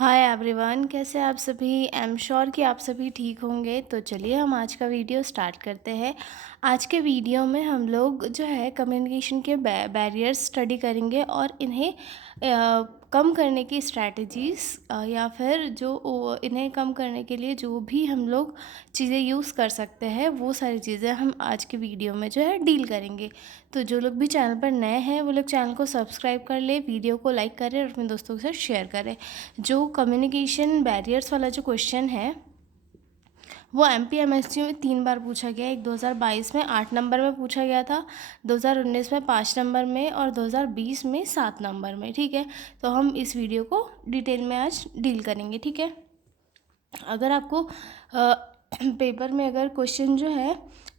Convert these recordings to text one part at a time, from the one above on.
Hi everyone, कैसे आप सभी। आई एम श्योर कि आप सभी ठीक होंगे। तो चलिए हम आज का वीडियो स्टार्ट करते हैं। आज के वीडियो में हम लोग जो है कम्युनिकेशन के बैरियर्स स्टडी करेंगे और इन्हें कम करने की स्ट्रैटेजीज़ या फिर जो इन्हें कम करने के लिए जो भी हम लोग चीज़ें यूज़ कर सकते हैं वो सारी चीज़ें हम आज के वीडियो में जो है डील करेंगे। तो जो लोग भी चैनल पर नए हैं वो लोग चैनल को सब्सक्राइब कर ले, वीडियो को लाइक करें और अपने दोस्तों के साथ शेयर करें। जो कम्युनिकेशन बैरियर्स वाला जो क्वेश्चन है वो एमपीएमएससी में 3 बार पूछा गया। एक 2022 में 8 नंबर में पूछा गया था, 2019 में 5 नंबर में और 2020 में 7 नंबर में। ठीक है, तो हम इस वीडियो को डिटेल में आज डील करेंगे। ठीक है, अगर आपको पेपर में अगर क्वेश्चन जो है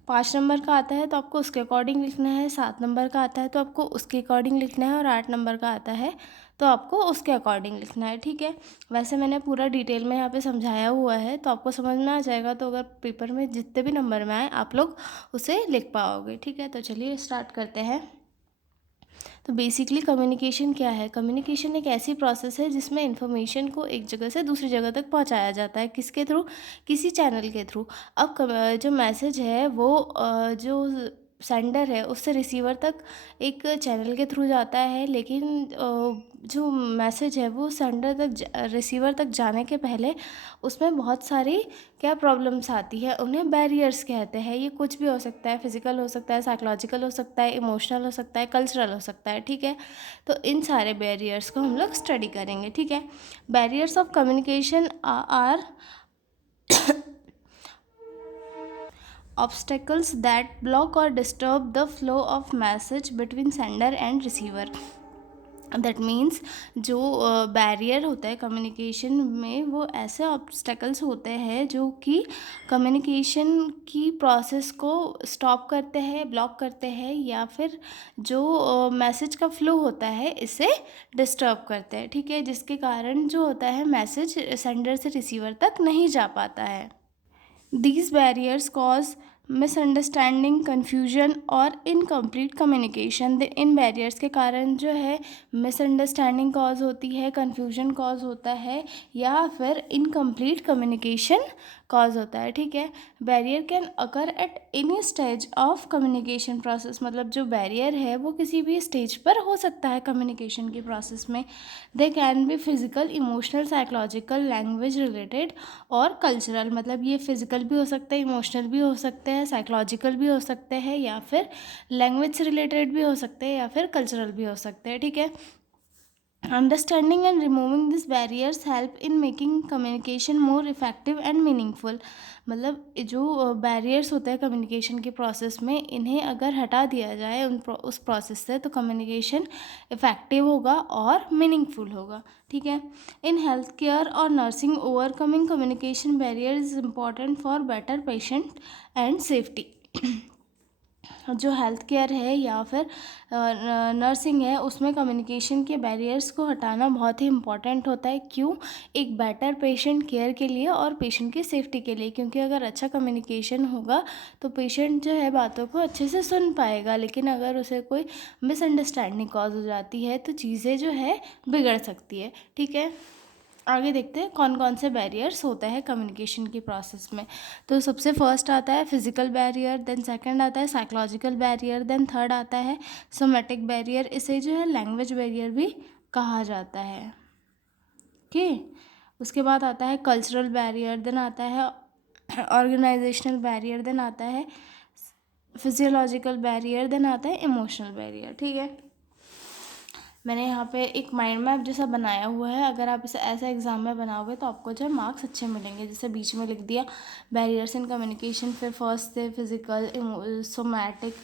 5 नंबर का आता है तो आपको उसके अकॉर्डिंग लिखना है, 7 नंबर का आता है तो आपको उसके अकॉर्डिंग लिखना है और 8 नंबर का आता है तो आपको उसके अकॉर्डिंग लिखना है। ठीक है, वैसे मैंने पूरा डिटेल में यहाँ पे समझाया हुआ है तो आपको समझ में आ जाएगा। तो अगर पेपर में जितने भी नंबर में आए आप लोग उसे लिख पाओगे। ठीक है, तो चलिए स्टार्ट करते हैं। तो बेसिकली कम्युनिकेशन क्या है? कम्युनिकेशन एक ऐसी प्रोसेस है जिसमें इंफॉर्मेशन को एक जगह से दूसरी जगह तक पहुंचाया जाता है। किसके थ्रू? किसी चैनल के थ्रू। अब जो मैसेज है वो जो सेंडर है उससे रिसीवर तक एक चैनल के थ्रू जाता है, लेकिन जो मैसेज है वो सेंडर तक रिसीवर तक जाने के पहले उसमें बहुत सारी क्या प्रॉब्लम्स आती है, उन्हें बैरियर्स कहते हैं। ये कुछ भी हो सकता है, फिजिकल हो सकता है, साइकोलॉजिकल हो सकता है, इमोशनल हो सकता है, कल्चरल हो सकता है। ठीक है, तो इन सारे बैरियर्स को हम लोग स्टडी करेंगे। ठीक है, barriers of communication are obstacles that block or disturb the flow of message between sender and receiver। That means जो बैरियर होता है कम्युनिकेशन में वो ऐसे ऑब्स्टेकल्स होते हैं जो कि कम्युनिकेशन की प्रोसेस को स्टॉप करते हैं, ब्लॉक करते हैं, या फिर जो मैसेज का फ्लो होता है इसे डिस्टर्ब करते हैं। ठीक है, जिसके कारण जो होता है मैसेज सेंडर से रिसीवर तक नहीं जा पाता है। These barriers cause misunderstanding, confusion और इनकम्प्लीट कम्युनिकेशन। इन बैरियर्स के कारण जो है मिसअंडरस्टैंडिंग कॉज होती है, कन्फ्यूजन कॉज होता है या फिर इनकम्प्लीट कम्युनिकेशन कॉज होता है। ठीक है, barrier can occur at any stage of communication process. मतलब जो बैरियर है वो किसी भी स्टेज पर हो सकता है कम्युनिकेशन की प्रोसेस में। They can be physical, emotional, psychological, language related और कल्चरल। मतलब ये फिजिकल भी हो सकते हैं, इमोशनल भी हो सकते हैं, साइकोलॉजिकल भी हो सकते हैं, या फिर लैंग्वेज से रिलेटेड भी हो सकते हैं, या फिर कल्चरल भी हो सकते हैं। ठीक है, understanding and removing this barriers help in making communication more effective and meaningful. मतलब जो बैरियर्स होते हैं कम्युनिकेशन के प्रोसेस में, इन्हें अगर हटा दिया जाए उस प्रोसेस से तो कम्युनिकेशन इफेक्टिव होगा और मीनिंगफुल होगा। ठीक है, इन हेल्थ केयर और nursing overcoming communication barrier is important for better patient and safety. जो हेल्थ केयर है या फिर नर्सिंग है उसमें कम्युनिकेशन के बैरियर्स को हटाना बहुत ही इम्पॉर्टेंट होता है। क्यों? एक बेटर पेशेंट केयर के लिए और पेशेंट की सेफ्टी के लिए। क्योंकि अगर अच्छा कम्युनिकेशन होगा तो पेशेंट जो है बातों को अच्छे से सुन पाएगा, लेकिन अगर उसे कोई मिसअंडरस्टैंडिंग कॉज हो जाती है तो चीज़ें जो है बिगड़ सकती है। ठीक है, आगे देखते हैं कौन कौन से बैरियर्स होते हैं कम्युनिकेशन की प्रोसेस में। तो सबसे फर्स्ट आता है फिजिकल बैरियर, देन सेकंड आता है साइकोलॉजिकल बैरियर, देन थर्ड आता है सोमेटिक बैरियर। इसे जो है लैंग्वेज बैरियर भी कहा जाता है। ओके, उसके बाद आता है कल्चरल बैरियर, देन आता है ऑर्गेनाइजेशनल बैरियर, देन आता है फिजियोलॉजिकल बैरियर, देन आता है इमोशनल बैरियर। ठीक है, मैंने यहाँ पे एक माइंड मैप जैसा बनाया हुआ है। अगर आप इसे ऐसे एग्जाम में बनाओगे तो आपको जो है मार्क्स अच्छे मिलेंगे। जैसे बीच में लिख दिया बैरियर्स इन कम्युनिकेशन, फिर फर्स्ट से physical, somatic,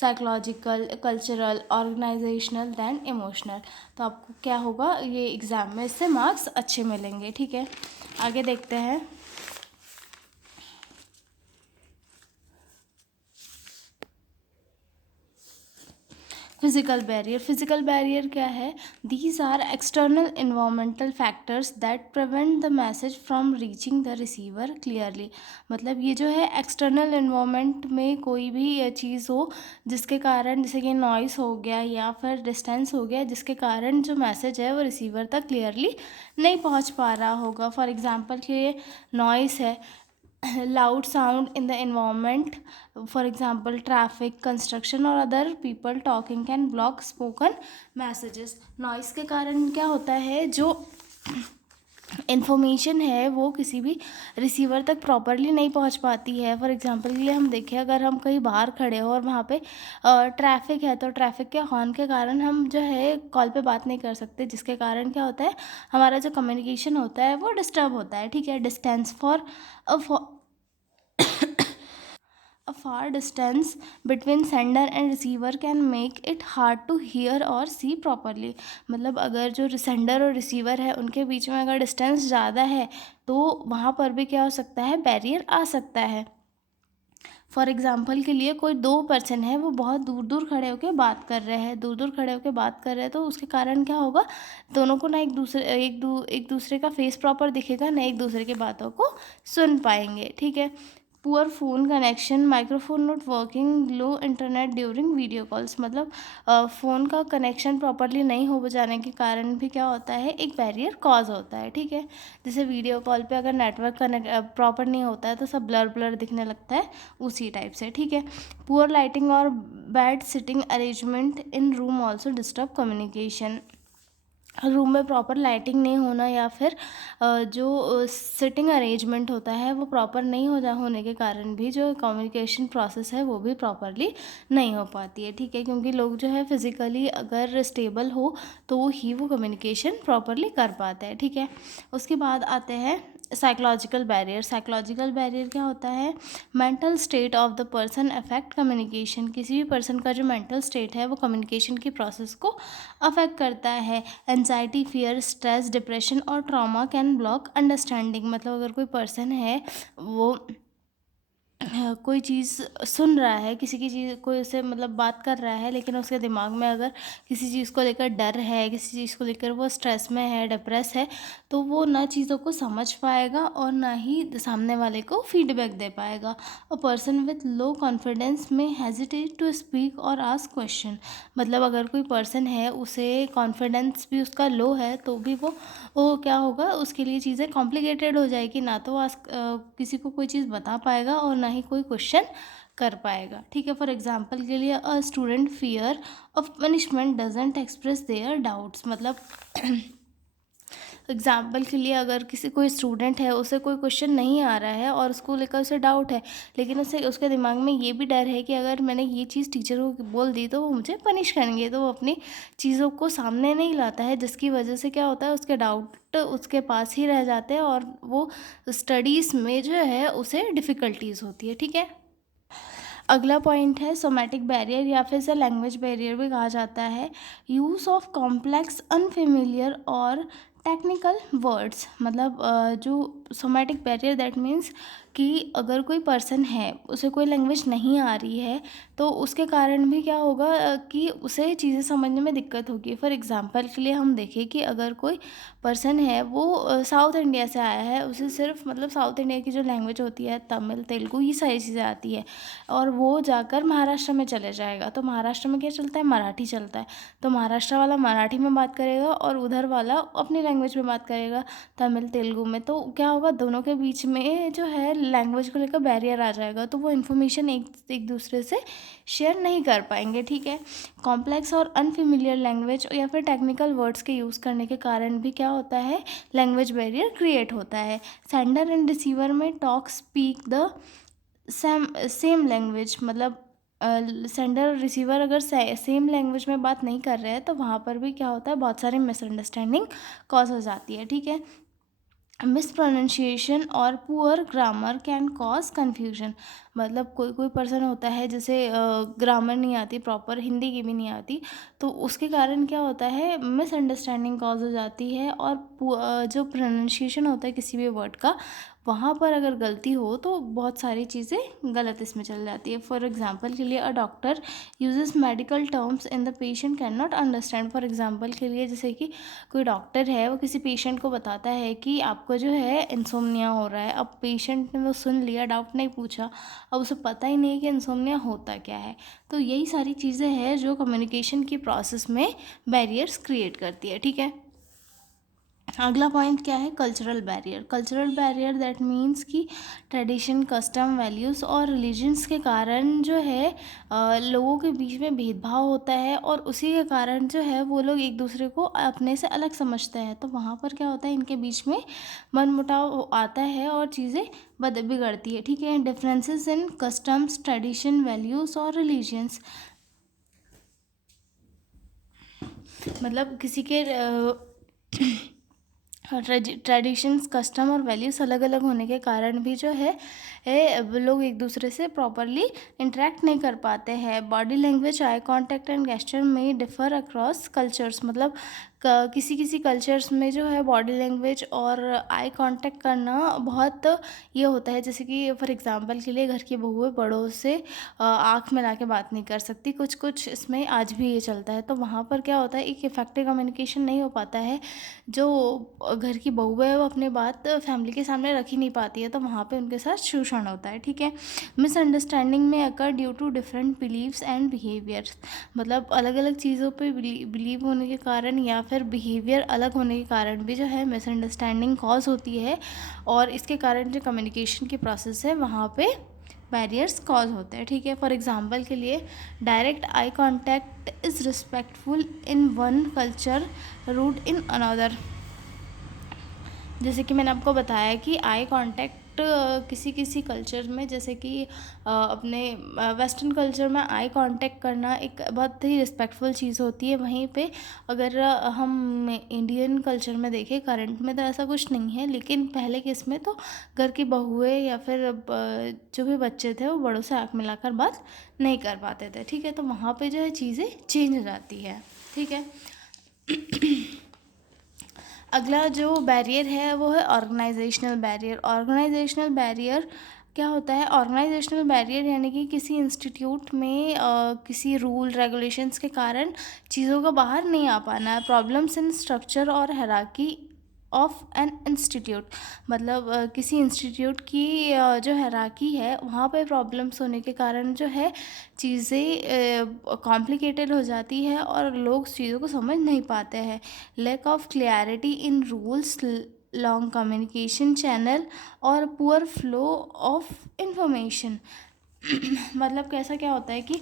psychological, cultural, organisational, than emotional. तो आपको क्या होगा, ये एग्ज़ाम में इससे मार्क्स अच्छे मिलेंगे। ठीक है, आगे देखते हैं। फिजिकल बैरियर क्या है? These are external environmental factors that prevent the message from reaching the receiver clearly. मतलब ये जो है एक्सटर्नल इन्वायरमेंट में कोई भी चीज़ हो जिसके कारण, जैसे कि नॉइस हो गया या फिर डिस्टेंस हो गया, जिसके कारण जो मैसेज है वो रिसीवर तक क्लियरली नहीं पहुंच पा रहा होगा। फॉर एग्जांपल के लिए नॉइस है, loud sound in the environment, for example traffic, construction or other people talking can block spoken messages। Noise के कारण क्या होता है, जो इन्फॉर्मेशन है वो किसी भी रिसीवर तक प्रॉपरली नहीं पहुंच पाती है। फॉर एग्जांपल के लिए हम देखें, अगर हम कहीं बाहर खड़े हो और वहाँ पे ट्रैफिक है, तो ट्रैफिक के हॉर्न के कारण हम जो है कॉल पे बात नहीं कर सकते, जिसके कारण क्या होता है, हमारा जो कम्युनिकेशन होता है वो डिस्टर्ब होता है। ठीक है, distance for a A far distance between sender and receiver can make it hard to hear or see properly। मतलब अगर जो सेंडर और रिसीवर है उनके बीच में अगर डिस्टेंस ज़्यादा है तो वहाँ पर भी क्या हो सकता है, बैरियर आ सकता है। फॉर एग्जाम्पल के लिए कोई दो पर्सन है, वो बहुत दूर दूर खड़े होकर बात कर रहे हैं, दूर दूर खड़े होकर बात कर रहे हैं, तो उसके कारण क्या होगा, दोनों को ना एक दूसरे का फेस प्रॉपर दिखेगा, ना एक दूसरे की बातों को सुन पाएंगे। ठीक है, poor phone connection, microphone not working, low internet during video calls. मतलब फ़ोन का कनेक्शन प्रॉपरली नहीं हो जाने के कारण भी क्या होता है, एक बैरियर कॉज होता है। ठीक है, जैसे वीडियो कॉल पे अगर नेटवर्क कनेक्ट प्रॉपर नहीं होता है तो सब ब्लर ब्लर दिखने लगता है, उसी टाइप से। ठीक है, पुअर लाइटिंग और bad sitting arrangement in room also disturb communication. Room में प्रॉपर लाइटिंग नहीं होना या फिर जो सिटिंग अरेंजमेंट होता है वो प्रॉपर नहीं होने के कारण भी जो कम्युनिकेशन प्रोसेस है वो भी प्रॉपरली नहीं हो पाती है। ठीक है, क्योंकि लोग जो है फिज़िकली अगर स्टेबल हो तो ही वो कम्युनिकेशन प्रॉपरली कर पाते हैं। ठीक है, उसके बाद आते हैं साइकोलॉजिकल बैरियर। साइकोलॉजिकल बैरियर क्या होता है, mental state of the person affect communication. किसी भी पर्सन का जो मेंटल स्टेट है वो कम्युनिकेशन की प्रोसेस को अफेक्ट करता है। एंजाइटी, फियर, स्ट्रेस, डिप्रेशन और ट्रॉमा कैन ब्लॉक अंडरस्टैंडिंग। मतलब अगर कोई पर्सन है वो कोई चीज़ सुन रहा है, किसी की चीज़ कोई उससे मतलब बात कर रहा है, लेकिन उसके दिमाग में अगर किसी चीज़ को लेकर डर है, किसी चीज़ को लेकर वो स्ट्रेस में है, डिप्रेस है, तो वो ना चीज़ों को समझ पाएगा और ना ही सामने वाले को फीडबैक दे पाएगा। A person with low confidence में हेजिटेट टू स्पीक और आस्क क्वेश्चन। मतलब अगर कोई पर्सन है उसे कॉन्फिडेंस भी उसका लो है तो भी वो क्या होगा, उसके लिए चीज़ें कॉम्प्लिकेटेड हो जाएगी, ना तो किसी को कोई चीज़ बता पाएगा और ना ही कोई क्वेश्चन कर पाएगा। ठीक है, फॉर एग्जांपल के लिए a student fear of punishment doesn't express their doubts. मतलब एग्जाम्पल के लिए अगर किसी कोई स्टूडेंट है, उसे कोई क्वेश्चन नहीं आ रहा है और उसको लेकर उसे डाउट है, लेकिन उसे उसके दिमाग में ये भी डर है कि अगर मैंने ये चीज़ टीचर को बोल दी तो वो मुझे पनिश करेंगे, तो वो अपनी चीज़ों को सामने नहीं लाता है, जिसकी वजह से क्या होता है, उसके डाउट उसके पास ही रह जाते हैं और वो स्टडीज़ में जो है उसे डिफ़िकल्टीज़ होती है। ठीक है, अगला पॉइंट है सोमैटिक बैरियर या फिर इसे लैंग्वेज बैरियर भी कहा जाता है। यूज़ ऑफ कॉम्प्लेक्स अनफेमिलियर और टेक्निकल वर्ड्स। मतलब जो सोमैटिक बैरियर दैट मीन्स कि अगर कोई पर्सन है उसे कोई लैंग्वेज नहीं आ रही है तो उसके कारण भी क्या होगा कि उसे चीज़ें समझने में दिक्कत होगी। फॉर एग्जांपल के लिए हम देखें कि अगर कोई पर्सन है वो साउथ इंडिया से आया है, उसे सिर्फ मतलब साउथ इंडिया की जो लैंग्वेज होती है तमिल, तेलुगु, ये सारी चीज़ें आती है और वो जाकर महाराष्ट्र में चले जाएगा, तो महाराष्ट्र में क्या चलता है, मराठी चलता है, तो महाराष्ट्र वाला मराठी में बात करेगा और उधर वाला अपनी लैंग्वेज में बात करेगा, तमिल, तेलुगु में, तो क्या होगा, दोनों के बीच में जो है लैंग्वेज को लेकर बैरियर आ जाएगा, तो वो इन्फॉर्मेशन एक दूसरे से शेयर नहीं कर पाएंगे। ठीक है, कॉम्प्लेक्स और अनफेमिलियर लैंग्वेज या फिर टेक्निकल वर्ड्स के यूज़ करने के कारण भी क्या होता है, लैंग्वेज बैरियर क्रिएट होता है। सेंडर एंड रिसीवर में talk speak the same language. मतलब सेंडर और रिसीवर अगर सेम लैंग्वेज में बात नहीं कर रहे हैं तो वहाँ पर भी क्या होता है, बहुत सारी मिसअंडरस्टैंडिंग कॉज हो जाती है। ठीक है, मिस प्रोनाउंसिएशन और poor grammar can cause confusion. मतलब कोई कोई पर्सन होता है जैसे ग्रामर नहीं आती, प्रॉपर हिंदी की भी नहीं आती, तो उसके कारण क्या होता है, मिसअंडरस्टैंडिंग कॉज हो जाती है और जो प्रोनाउंसिएशन होता है किसी भी वर्ड का वहाँ पर अगर गलती हो तो बहुत सारी चीज़ें गलत इसमें चल जाती है। फॉर एग्जांपल के लिए, a doctor uses medical terms in the patient can not understand. For example के लिए, जैसे कि कोई डॉक्टर है, वो किसी पेशेंट को बताता है कि आपको जो है इंसोम्निया हो रहा है। अब पेशेंट ने वो सुन लिया, डाउट नहीं पूछा, अब उसे पता ही नहीं कि इंसोम्निया होता क्या है। तो यही सारी चीज़ें हैं जो कम्युनिकेशन की प्रोसेस में बैरियर्स क्रिएट करती है। ठीक है, अगला पॉइंट क्या है? Cultural barrier. Cultural barrier that means कि ट्रेडिशन, कस्टम, वैल्यूज़ और रिलीजन्स के कारण जो है लोगों के बीच में भेदभाव होता है, और उसी के कारण जो है वो लोग एक दूसरे को अपने से अलग समझते हैं। तो वहाँ पर क्या होता है, इनके बीच में मनमुटाव आता है और चीज़ें बिगड़ती है। ठीक है, differences in customs, tradition, values और रिलीजन्स, मतलब किसी के ट्रेडिशंस, कस्टम और वैल्यूज़ अलग अलग होने के कारण भी जो है वो लोग एक दूसरे से प्रॉपरली इंटरेक्ट नहीं कर पाते हैं। Body language, eye contact and gesture में डिफर अक्रॉस कल्चर्स, मतलब किसी किसी कल्चर्स में जो है बॉडी लैंग्वेज और आई कांटेक्ट करना बहुत ये होता है। जैसे कि फॉर एग्जांपल के लिए, घर की बहुएं बड़ों से आँख मिला के बात नहीं कर सकती, कुछ कुछ इसमें आज भी ये चलता है। तो वहाँ पर क्या होता है, एक इफेक्टिव कम्युनिकेशन नहीं हो पाता है। जो घर की बहू है वो अपनी बात फैमिली के सामने रख ही नहीं पाती है, तो वहाँ पे उनके साथ शोषण होता है। ठीक है, मिसअंडरस्टैंडिंग में occur due to different believes and behaviours, मतलब अलग अलग चीज़ों पे बिलीव होने के कारण या फिर बिहेवियर अलग होने के कारण भी जो है मिसअंडरस्टैंडिंग कॉज होती है, और इसके कारण जो कम्युनिकेशन की प्रोसेस है वहाँ पे बैरियर्स कॉज होते हैं। ठीक है, फॉर एग्जांपल के लिए, direct eye contact is respectful in one culture, rude in another. जैसे कि मैंने आपको बताया कि आई कांटेक्ट किसी किसी कल्चर में, जैसे कि अपने वेस्टर्न कल्चर में आई कांटेक्ट करना एक बहुत ही रिस्पेक्टफुल चीज़ होती है। वहीं पे अगर हम इंडियन कल्चर में देखें, करंट में तो ऐसा कुछ नहीं है, लेकिन पहले के इसमें तो घर की बहुएं या फिर जो भी बच्चे थे वो बड़ों से आँख मिलाकर बात नहीं कर पाते थे। ठीक है, तो वहाँ पे जो है चीज़ें चेंज हो जाती है। ठीक है, अगला जो बैरियर है वो है ऑर्गेनाइजेशनल बैरियर। ऑर्गेनाइजेशनल बैरियर क्या होता है? ऑर्गेनाइजेशनल बैरियर यानी कि किसी इंस्टीट्यूट में किसी रूल रेगुलेशंस के कारण चीज़ों का बाहर नहीं आ पाना। प्रॉब्लम्स इन स्ट्रक्चर और हायरार्की ऑफ एन इंस्टीट्यूट, मतलब किसी इंस्टीट्यूट की जो हायरार्की है वहाँ पे प्रॉब्लम्स होने के कारण जो है चीज़ें कॉम्प्लिकेटेड हो जाती है और लोग चीज़ों को समझ नहीं पाते हैं। Lack of clarity in rules, long communication channel और पुअर फ्लो ऑफ इंफॉर्मेशन। मतलब कैसा क्या होता है कि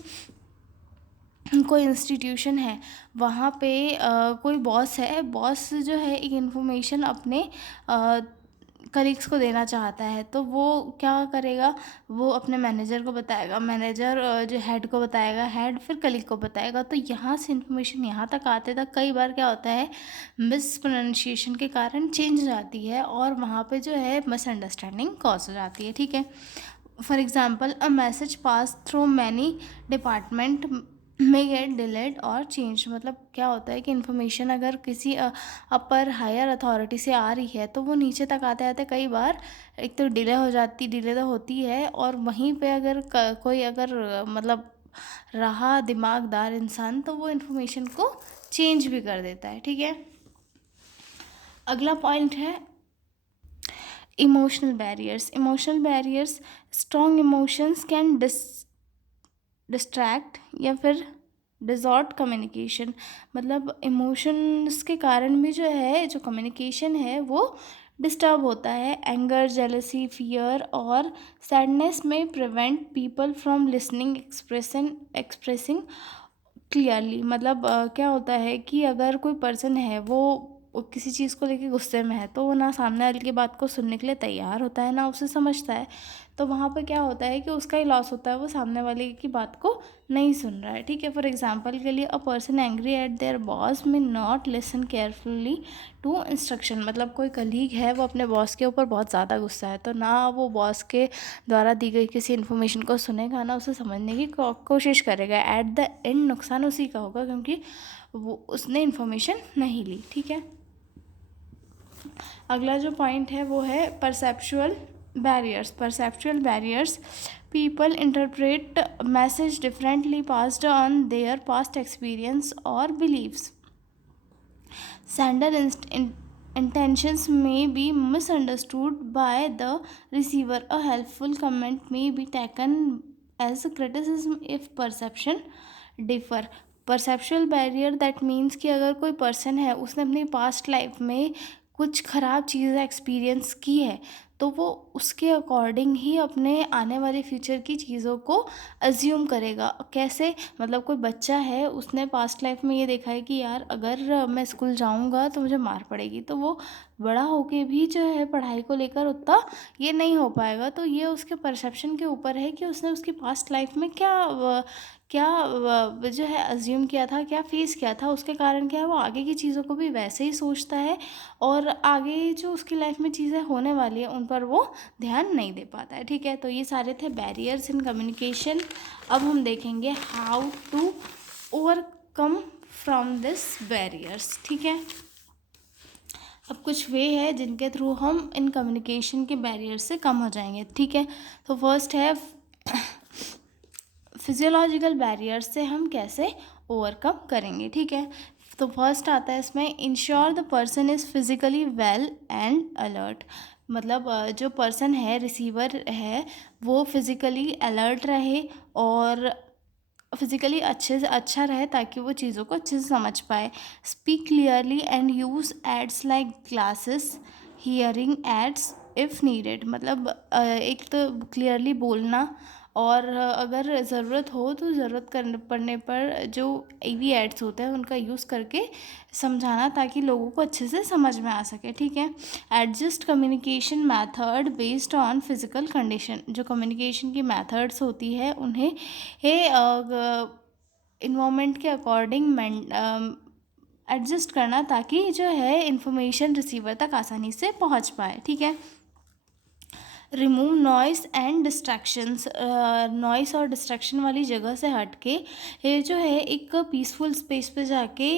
कोई इंस्टीट्यूशन है, वहाँ पे कोई बॉस है, बॉस जो है एक इन्फॉर्मेशन अपने कलीग्स को देना चाहता है, तो वो क्या करेगा, वो अपने मैनेजर को बताएगा, मैनेजर जो हेड को बताएगा, हेड फिर कलीग को बताएगा। तो यहाँ से इन्फॉर्मेशन यहाँ तक आते तक कई बार क्या होता है, मिस प्रोनाउंसिएशन के कारण चेंज हो जाती है और वहाँ पे जो है मिसअंडरस्टैंडिंग कॉज हो जाती है। ठीक है, for example, a message pass through many department में गेट डिलेड और चेंज, मतलब क्या होता है कि इन्फॉर्मेशन अगर किसी अपर हायर अथॉरिटी से आ रही है तो वो नीचे तक आते आते कई बार एक तो डिले तो होती है, और वहीं पे अगर कोई अगर मतलब रहा दिमागदार इंसान तो वो इन्फॉर्मेशन को चेंज भी कर देता है। ठीक है, अगला पॉइंट है emotional barriers. Emotional barriers, strong emotions can distract या फिर डिजॉर्ट कम्युनिकेशन, मतलब इमोशंस के कारण भी जो है जो कम्युनिकेशन है वो डिस्टर्ब होता है। एंगर, जेलसी, फियर और सैडनेस में prevent people from listening, expressing clearly, मतलब क्या होता है कि अगर कोई पर्सन है वो किसी चीज़ को लेके गुस्से में है, तो वो ना सामने वाले की बात को सुनने के लिए तैयार होता है ना उसे समझता है। तो वहाँ पे क्या होता है कि उसका ही लॉस होता है, वो सामने वाले की बात को नहीं सुन रहा है। ठीक है, फॉर एग्जांपल के लिए, a person angry at their boss may not listen carefully to instruction, मतलब कोई कलीग है वो अपने बॉस के ऊपर बहुत ज़्यादा गुस्सा है, तो ना वो बॉस के द्वारा दी गई किसी इन्फॉर्मेशन को सुनेगा ना उसे समझने की कोशिश करेगा। एट द एंड नुकसान उसी का होगा, क्योंकि वो उसने इन्फॉर्मेशन नहीं ली। ठीक है, अगला जो पॉइंट है वो है perceptual barriers, perceptual barriers. People interpret message differently passed on their past experience or beliefs. Sender intentions may be misunderstood by the receiver. A helpful comment may be taken as a criticism if perception differ. Perceptual barrier that means कि अगर कोई person है उसने अपनी past life में कुछ ख़राब चीज़ें एक्सपीरियंस की है, तो वो उसके अकॉर्डिंग ही अपने आने वाले फ्यूचर की चीज़ों को अज्यूम करेगा। कैसे? मतलब कोई बच्चा है, उसने पास्ट लाइफ में ये देखा है कि यार अगर मैं स्कूल जाऊंगा तो मुझे मार पड़ेगी, तो वो बड़ा होके भी जो है पढ़ाई को लेकर उतना ये नहीं हो पाएगा। तो ये उसके परसेप्शन के ऊपर है कि उसने उसकी पास्ट लाइफ में क्या जो है अज्यूम किया था, क्या फेस किया था, उसके कारण क्या है वो आगे की चीज़ों को भी वैसे ही सोचता है, और आगे जो उसकी लाइफ में चीज़ें होने वाली है उन पर वो ध्यान नहीं दे पाता है। ठीक है, तो ये सारे थे बैरियर्स इन कम्युनिकेशन। अब हम देखेंगे how to overcome from this barriers. ठीक है, अब कुछ वे है जिनके थ्रू हम इन कम्युनिकेशन के बैरियर से कम हो जाएंगे। ठीक है, तो फर्स्ट है फिजियोलॉजिकल बैरियर से हम कैसे ओवरकम करेंगे। ठीक है, तो फर्स्ट आता है इसमें ensure the person is physically well and alert. मतलब जो पर्सन है, रिसीवर है, वो फिज़िकली अलर्ट रहे और फिज़िकली अच्छे से अच्छा रहे ताकि वो चीज़ों को अच्छे से समझ पाए। Speak clearly and use aids like glasses, hearing aids if needed. मतलब एक तो क्लियरली बोलना, और अगर ज़रूरत हो तो ज़रूरत करने पड़ने पर जो AV एड्स होते हैं उनका यूज़ करके समझाना ताकि लोगों को अच्छे से समझ में आ सके। ठीक है, adjust communication method based on physical condition. जो कम्युनिकेशन की मैथड्स होती है उन्हें इन्वामेंट के अकॉर्डिंग एडजस्ट करना ताकि जो है इंफॉर्मेशन रिसीवर तक आसानी से पहुंच पाए। ठीक है, remove noise and distractions. Noise और डिस्ट्रैक्शन वाली जगह से हट के ये जो है एक पीसफुल स्पेस पे जाके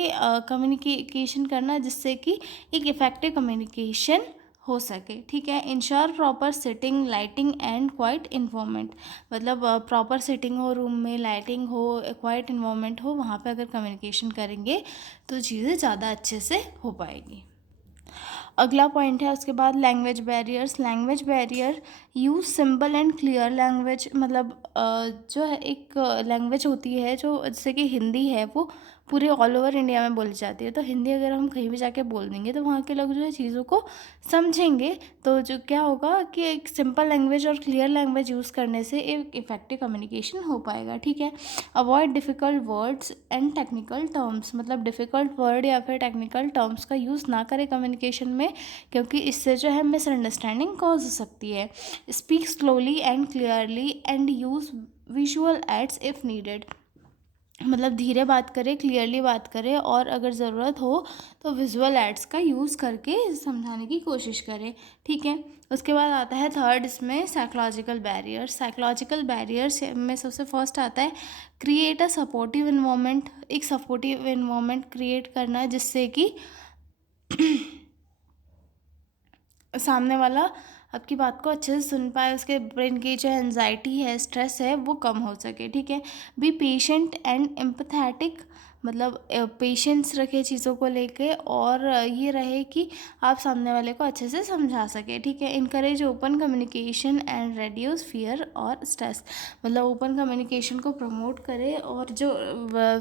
कम्युनिकेशन करना, जिससे कि एक इफ़ेक्टिव कम्युनिकेशन हो सके। ठीक है, ensure proper sitting, lighting and quite environment. मतलब प्रॉपर सिटिंग हो, रूम में लाइटिंग हो, क्वाइट इन्वायरमेंट हो, वहाँ पे अगर कम्युनिकेशन करेंगे तो चीज़ें ज़्यादा अच्छे से हो पाएगी। अगला पॉइंट है उसके बाद language barriers. Language barrier use simple and clear language. मतलब जो है एक लैंग्वेज होती है जो, जैसे कि हिंदी है, वो पूरे ऑल ओवर इंडिया में बोली जाती है। तो हिंदी अगर हम कहीं भी जाके बोल देंगे तो वहाँ के लोग जो है चीज़ों को समझेंगे। तो जो क्या होगा कि एक सिंपल लैंग्वेज और क्लियर लैंग्वेज यूज़ करने से एक इफ़ेक्टिव कम्युनिकेशन हो पाएगा। ठीक है, avoid difficult words and technical terms. मतलब डिफ़िकल्ट वर्ड या फिर टेक्निकल टर्म्स का यूज़ ना करें कम्युनिकेशन में, क्योंकि इससे जो है मिसअंडरस्टैंडिंग कॉज हो सकती है। Speak slowly and clearly and use visual aids if needed. मतलब धीरे बात करें, क्लियरली बात करें, और अगर ज़रूरत हो तो विजुअल एड्स का यूज़ करके समझाने की कोशिश करें। ठीक है, उसके बाद आता है थर्ड इसमें साइकोलॉजिकल बैरियर्स। साइकोलॉजिकल बैरियर्स में सबसे फर्स्ट आता है क्रिएट अ सपोर्टिव इन्वायरमेंट। एक सपोर्टिव इन्वायरमेंट क्रिएट करना जिससे कि सामने वाला आपकी बात को अच्छे से सुन पाए, उसके ब्रेन की जो एनजाइटी है, स्ट्रेस है, वो कम हो सके। ठीक है, बी पेशेंट एंड एम्पथेटिक। मतलब पेशेंस रखे चीज़ों को लेके, और ये रहे कि आप सामने वाले को अच्छे से समझा सके। ठीक है, encourage open communication and reduce fear और स्ट्रेस। मतलब ओपन कम्युनिकेशन को प्रमोट करे और जो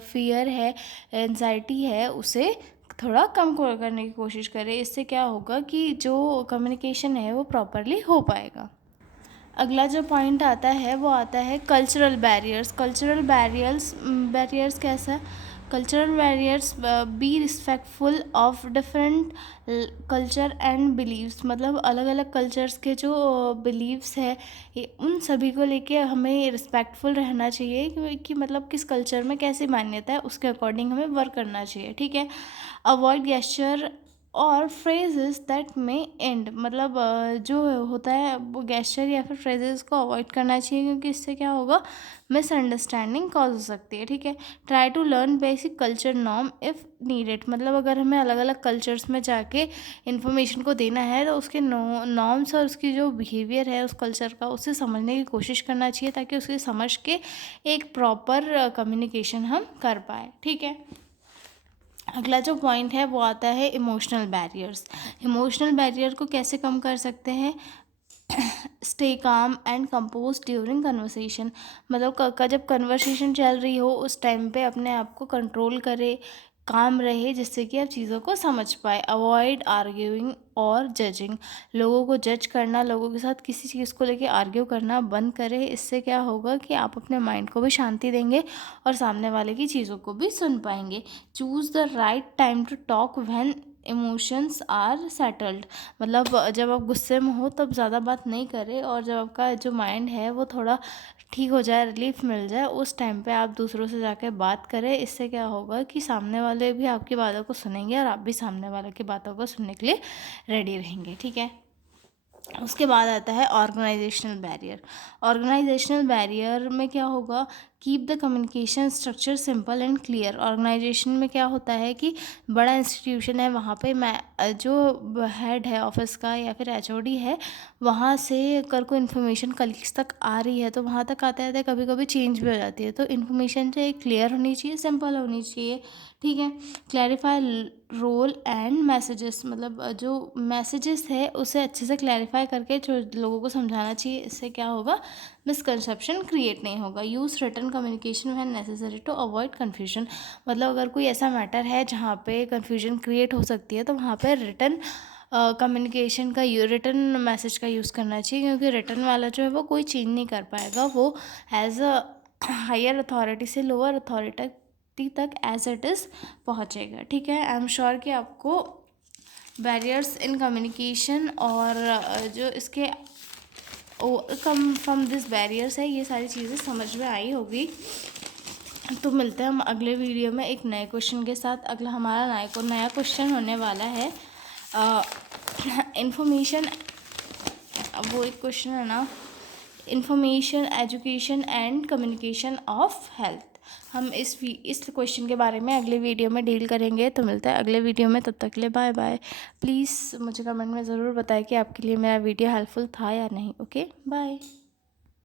फियर है, एनजाइटी है, उसे थोड़ा कम करने की कोशिश करें। इससे क्या होगा कि जो कम्युनिकेशन है वो प्रॉपरली हो पाएगा। अगला जो पॉइंट आता है वो आता है कल्चरल बैरियर्स। कल्चरल बैरियर्स कैसा? Cultural barriers be respectful of different culture and believes. मतलब अलग अलग कल्चर्स के जो बिलीव्स है, उन सभी को लेके हमें रिस्पेक्टफुल रहना चाहिए कि मतलब किस कल्चर में कैसी मान्यता है, उसके अकॉर्डिंग हमें वर्क करना चाहिए। ठीक है, अवॉइड गेस्चर और फ्रेजेस दैट में एंड, मतलब जो होता है वो गेस्चर या फिर फ्रेजेस को अवॉइड करना चाहिए, क्योंकि इससे क्या होगा, मिसअंडरस्टैंडिंग कॉज हो सकती है। ठीक है। Try to learn basic culture norm if needed, मतलब अगर हमें अलग अलग कल्चर्स में जाके इन्फॉर्मेशन को देना है तो उसके नॉर्म्स और उसकी जो बिहेवियर है उस कल्चर का, उसे समझने की कोशिश करना चाहिए, ताकि उसकी समझ के एक प्रॉपर कम्युनिकेशन हम कर पाए। ठीक है। अगला जो पॉइंट है वो आता है इमोशनल बैरियर्स। इमोशनल बैरियर को कैसे कम कर सकते हैं? Stay calm and compose during conversation, मतलब जब कन्वर्सेशन चल रही हो उस टाइम पे अपने आप को कंट्रोल करे, काम रहे, जिससे कि आप चीज़ों को समझ पाए। अवॉइड आर्ग्यूइंग और जजिंग, लोगों को जज करना, लोगों के साथ किसी चीज़ को लेके आर्ग्यू करना बंद करें। इससे क्या होगा कि आप अपने माइंड को भी शांति देंगे और सामने वाले की चीज़ों को भी सुन पाएंगे। Choose the right time to talk when emotions are settled, मतलब जब आप गुस्से में हो तब ज़्यादा बात नहीं करें, और जब आपका जो माइंड है वो थोड़ा ठीक हो जाए, रिलीफ मिल जाए, उस टाइम पे आप दूसरों से जाके बात करें। इससे क्या होगा कि सामने वाले भी आपकी बातों को सुनेंगे और आप भी सामने वाले की बातों को सुनने के लिए रेडी रहेंगे। ठीक है। उसके बाद आता है ऑर्गेनाइजेशनल बैरियर। ऑर्गेनाइजेशनल बैरियर में क्या होगा, keep the communication structure simple and clear. Organisation में क्या होता है कि बड़ा इंस्टीट्यूशन है, वहाँ पे मैं जो हेड है ऑफिस का या फिर एचओडी है, वहाँ से अगर कोई इन्फॉर्मेशन कलीग्स तक आ रही है तो वहाँ तक आते आते कभी कभी चेंज भी हो जाती है, तो इन्फॉर्मेशन जो है क्लियर होनी चाहिए, सिंपल होनी चाहिए। ठीक है। क्लैरिफाई रोल एंड मैसेजेस, मतलब जो मैसेजेस है उसे अच्छे से क्लैरिफाई करके जो लोगों को समझाना चाहिए। इससे क्या होगा, मिसकंसेप्शन क्रिएट नहीं होगा। Use written communication when necessary to avoid confusion, मतलब अगर कोई ऐसा मैटर है जहाँ पे कन्फ्यूजन क्रिएट हो सकती है तो वहाँ पे रिटन कम्युनिकेशन का रिटन मैसेज का यूज़ करना चाहिए, क्योंकि रिटन वाला जो है वो कोई चेंज नहीं कर पाएगा, वो एज अ हायर अथॉरिटी से लोअर अथॉरिटी तक एज इट इज़ पहुँचेगा। ठीक है। आई एम श्योर कि आपको बैरियर्स इन कम्युनिकेशन और जो इसके कम फ्रॉम दिस बैरियर्स है, ये सारी चीज़ें समझ में आई होगी। तो मिलते हैं हम अगले वीडियो में एक नए क्वेश्चन के साथ। अगला हमारा नया क्वेश्चन होने वाला है इंफॉर्मेशन, वो एक क्वेश्चन है ना, information education and communication of health. हम इस क्वेश्चन के बारे में अगले वीडियो में डील करेंगे। तो मिलता है अगले वीडियो में, तब तक के लिए बाय बाय। प्लीज़ मुझे कमेंट में ज़रूर बताएं कि आपके लिए मेरा वीडियो हेल्पफुल था या नहीं। Okay bye.